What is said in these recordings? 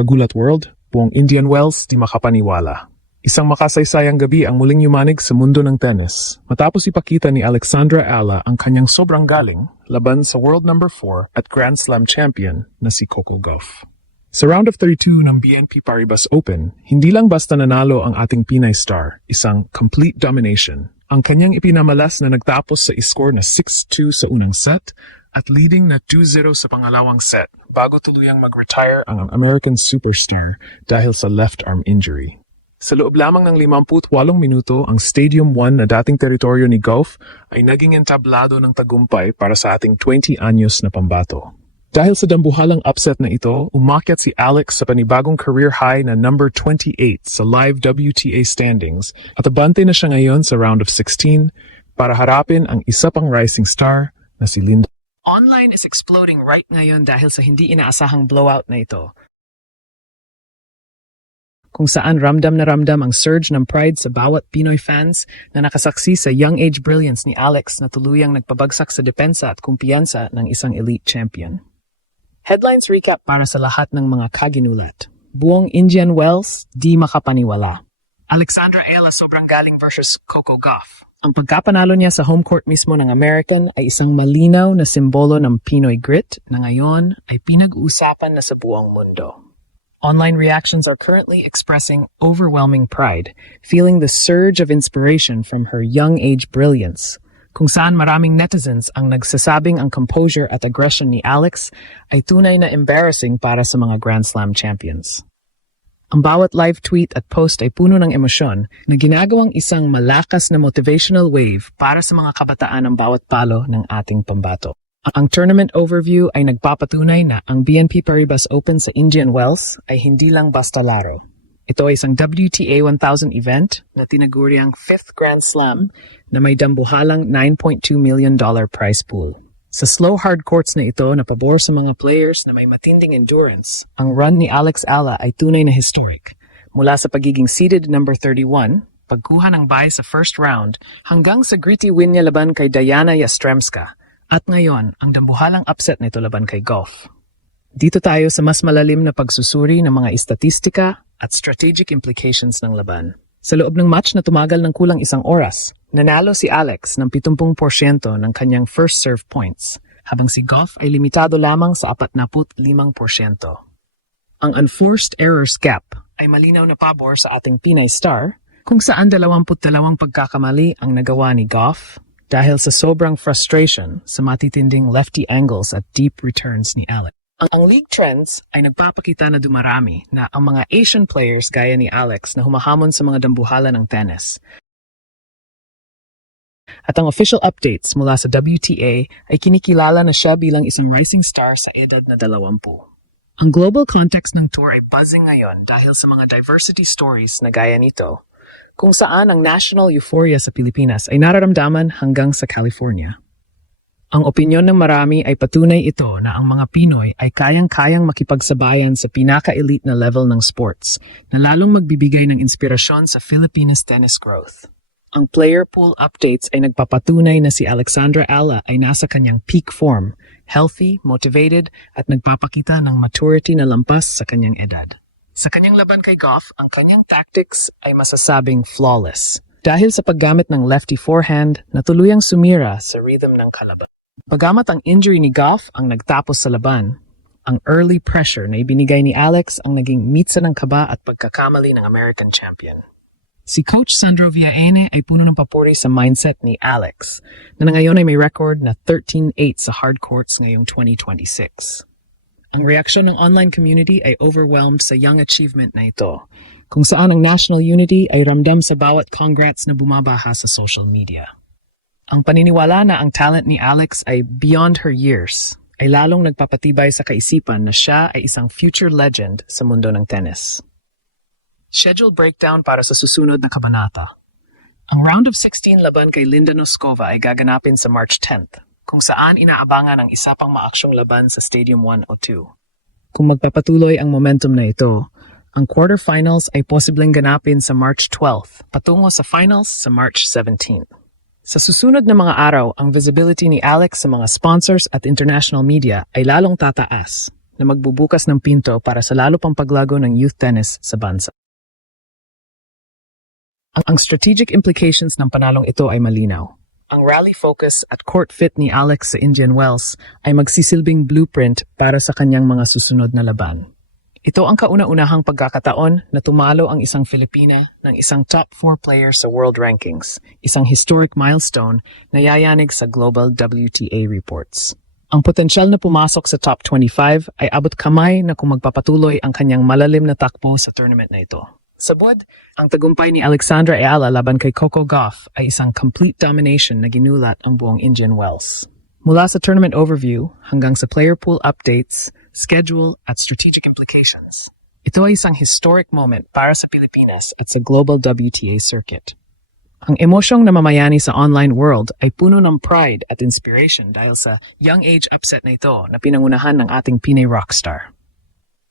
Kagulat World, buong Indian Wells di makapaniwala. Isang makasaysayang gabi ang muling yumanig sa mundo ng tennis matapos ipakita ni Alexandra Ala ang kanyang sobrang galing laban sa world number 4 at Grand Slam champion na si Coco Gauff. Sa round of 32 ng BNP Paribas Open, hindi lang basta nanalo ang ating Pinay star, isang complete domination. Ang kanyang ipinamalas na nagtapos sa score na 6-2 sa unang set at leading na 2-0 sa pangalawang set bago tuluyang mag-retire ang American superstar dahil sa left arm injury. Sa loob lamang ng 58 minuto, ang Stadium 1 na dating teritoryo ni Gauff ay naging entablado ng tagumpay para sa ating 20 anyos na pambato. Dahil sa dambuhalang upset na ito, umakyat si Alex sa panibagong career high na number 28 sa live WTA standings at abante na siya ngayon sa round of 16 para harapin ang isa pang rising star na si Linda. Online is exploding right ngayon dahil sa hindi inaasahang blowout na ito. Kung saan ramdam na ramdam ang surge ng pride sa bawat Pinoy fans na nakasaksi sa young age brilliance ni Alex na tuluyang nagpabagsak sa depensa at kumpiyansa ng isang elite champion. Headlines recap para sa lahat ng mga kaginulat. Buong Indian Wells, di makapaniwala. Alexandra Ala sobrang galing versus Coco Gauff. Ang pagkapanalo niya sa home court mismo ng American ay isang malinaw na simbolo ng Pinoy grit na ngayon ay pinag-uusapan na sa buong mundo. Online reactions are currently expressing overwhelming pride, feeling the surge of inspiration from her young age brilliance, kung saan maraming netizens ang nagsasabing ang composure at aggression ni Alex ay tunay na embarrassing para sa mga Grand Slam champions. Ang bawat live tweet at post ay puno ng emosyon na ginagawang isang malakas na motivational wave para sa mga kabataan ng bawat palo ng ating pambato. Ang tournament overview ay nagpapatunay na ang BNP Paribas Open sa Indian Wells ay hindi lang basta laro. Ito ay isang WTA 1000 event na tinaguriang 5th Grand Slam na may dambuhalang $9.2 million prize pool. Sa slow hard courts na ito na pabor sa mga players na may matinding endurance, ang run ni Alex Ala ay tunay na historic. Mula sa pagiging seeded number 31, pagkuha ng bye sa first round, hanggang sa gritty win niya laban kay Diana Yastremska, at ngayon ang dambuhalang upset nito laban kay Gauff. Dito tayo sa mas malalim na pagsusuri ng mga istatistika at strategic implications ng laban. Sa loob ng match na tumagal ng kulang isang oras, nanalo si Alex ng 70% ng kanyang first serve points, habang si Gauff ay limitado lamang sa 45%. Ang unforced errors gap ay malinaw na pabor sa ating Pinay star, kung saan 22 pagkakamali ang nagawa ni Gauff dahil sa sobrang frustration sa matitinding lefty angles at deep returns ni Alex. Ang league trends ay nagpapakita na dumarami na ang mga Asian players gaya ni Alex na humahamon sa mga dambuhala ng tennis. At ang official updates mula sa WTA ay kinikilala na siya bilang isang rising star sa edad na 20. Ang global context ng tour ay buzzing ngayon dahil sa mga diversity stories na gaya nito, kung saan ang national euphoria sa Pilipinas ay nararamdaman hanggang sa California. Ang opinyon ng marami ay patunay ito na ang mga Pinoy ay kayang-kayang makipagsabayan sa pinaka-elite na level ng sports na lalong magbibigay ng inspirasyon sa Philippines tennis growth. Ang player pool updates ay nagpapatunay na si Alexandra Ala ay nasa kanyang peak form, healthy, motivated, at nagpapakita ng maturity na lampas sa kanyang edad. Sa kanyang laban kay Gauff, ang kanyang tactics ay masasabing flawless dahil sa paggamit ng lefty forehand na tuluyang sumira sa rhythm ng kalaban. Bagamat ang injury ni Gauff ang nagtapos sa laban, ang early pressure na ibinigay ni Alex ang naging mitsa ng kaba at pagkakamali ng American champion. Si Coach Sandro Villaene ay puno ng papuri sa mindset ni Alex, na ngayon ay may record na 13-8 sa hard courts ngayong 2026. Ang reaksyon ng online community ay overwhelmed sa young achievement na ito, kung saan ang national unity ay ramdam sa bawat congrats na bumabaha sa social media. Ang paniniwala na ang talent ni Alex ay beyond her years ay lalong nagpapatibay sa kaisipan na siya ay isang future legend sa mundo ng tennis. Schedule breakdown para sa susunod na kabanata. Ang round of 16 laban kay Linda Noskova ay gaganapin sa March 10th, kung saan inaabangan ang isa pang maaksyong laban sa Stadium 1 o 2. Kung magpapatuloy ang momentum na ito, ang quarterfinals ay posibleng ganapin sa March 12th, patungo sa finals sa March 17th. Sa susunod na mga araw, ang visibility ni Alex sa mga sponsors at international media ay lalong tataas, na magbubukas ng pinto para sa lalo pang paglago ng youth tennis sa bansa. Ang strategic implications ng panalong ito ay malinaw. Ang rally focus at court fit ni Alex sa Indian Wells ay magsisilbing blueprint para sa kanyang mga susunod na laban. Ito ang kauna-unahang pagkakataon na tumalo ang isang Filipina ng isang top 4 player sa world rankings, isang historic milestone na yayanig sa global WTA reports. Ang potensyal na pumasok sa top 25 ay abot kamay na kung magpapatuloy ang kanyang malalim na takbo sa tournament na ito. Sa buwad, ang tagumpay ni Alexandra Ayala laban kay Coco Gauff ay isang complete domination na ginulat ang buong Indian Wells. Mula sa tournament overview hanggang sa player pool updates, schedule at strategic implications. Ito ay isang historic moment para sa Pilipinas at sa global WTA circuit. Ang emosyong namamayani sa online world ay puno ng pride at inspiration dahil sa young age upset na ito na pinangunahan ng ating Pinay rockstar.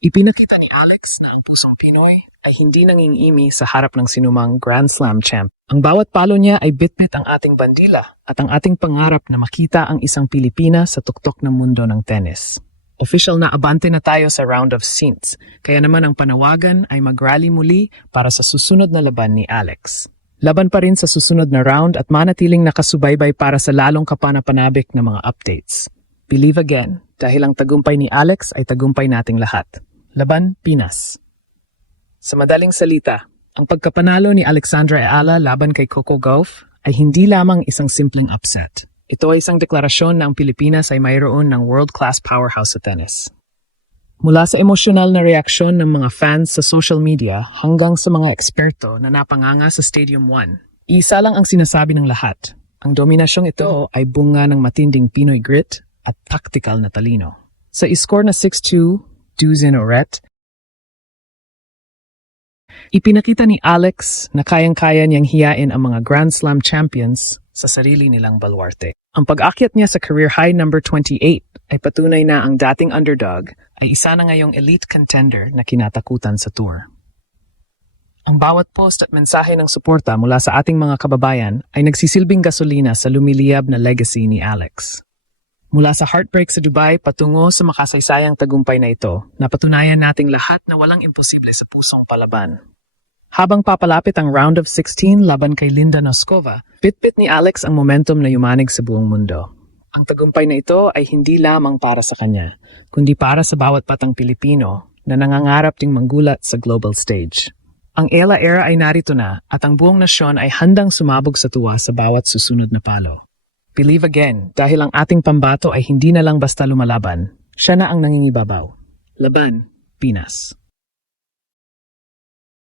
Ipinakita ni Alex na ang pusong Pinoy ay hindi nangingimi sa harap ng sinumang Grand Slam champ. Ang bawat palo niya ay bitbit ang ating bandila at ang ating pangarap na makita ang isang Pilipina sa tuktok ng mundo ng tennis. Official na abante na tayo sa round of Saints, kaya naman ang panawagan ay mag-rally muli para sa susunod na laban ni Alex. Laban pa rin sa susunod na round at manatiling nakasubaybay para sa lalong kapanapanabik na mga updates. Believe again, dahil ang tagumpay ni Alex ay tagumpay nating lahat. Laban, Pinas. Sa madaling salita, ang pagkapanalo ni Alexandra Ayala laban kay Coco Gauff ay hindi lamang isang simpleng upset. Ito ay isang deklarasyon na ang Pilipinas ay mayroon ng world-class powerhouse sa tennis. Mula sa emosyonal na reaksyon ng mga fans sa social media hanggang sa mga eksperto na napanganga sa Stadium 1, isa lang ang sinasabi ng lahat. Ang dominasyong ito ay bunga ng matinding Pinoy grit at tactical na talino. Sa iscore na 6-2, 2-0 Oret, ipinakita ni Alex na kayang-kaya niyang hiyain ang mga Grand Slam champions sa sarili nilang baluarte. Ang pag-akyat niya sa career high number 28 ay patunay na ang dating underdog ay isa na ngayong elite contender na kinatakutan sa tour. Ang bawat post at mensahe ng suporta mula sa ating mga kababayan ay nagsisilbing gasolina sa lumiliyab na legacy ni Alex. Mula sa heartbreak sa Dubai patungo sa makasaysayang tagumpay na ito, napatunayan nating lahat na walang imposible sa pusong palaban. Habang papalapit ang round of 16 laban kay Linda Noskova, bitbit ni Alex ang momentum na yumanig sa buong mundo. Ang tagumpay na ito ay hindi lamang para sa kanya, kundi para sa bawat batang Pilipino na nangangarap ding manggulat sa global stage. Ang Ayala era ay narito na at ang buong nasyon ay handang sumabog sa tuwa sa bawat susunod na palo. Believe again, dahil ang ating pambato ay hindi na lang basta lumalaban, siya na ang nangingibabaw. Laban, Pinas.